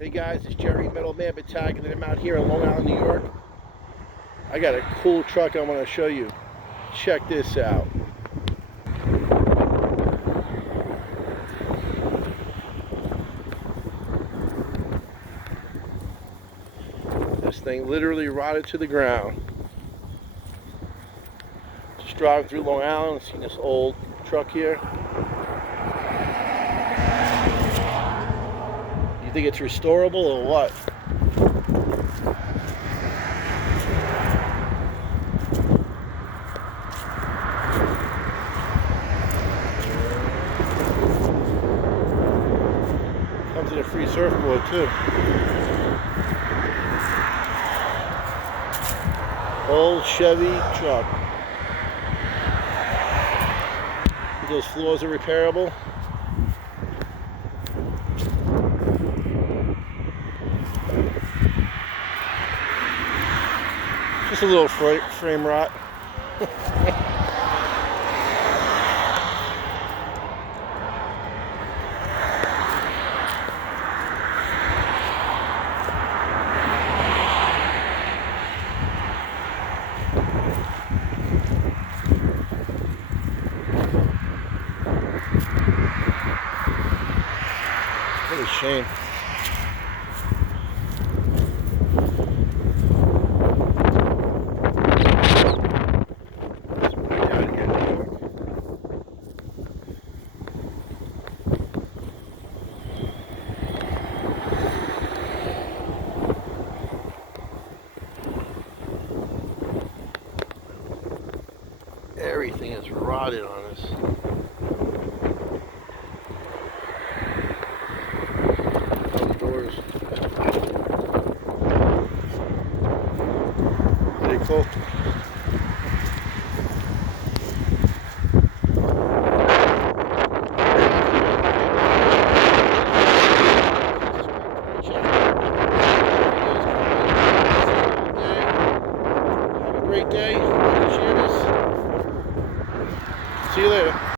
Hey guys, it's Jerry Metal Man Battalion, and I'm out here in Long Island, New York. I got a cool truck I want to show you. Check this out. This thing literally rotted to the ground. Just driving through Long Island, seeing this old truck here. You think it's restorable or what? Comes in a free surfboard too. Old Chevy truck. Those floors are repairable. Just a little frame rot. What a shame. Everything is rotted on us. Doors. Pretty cool. Have a great day. Share this. See you later.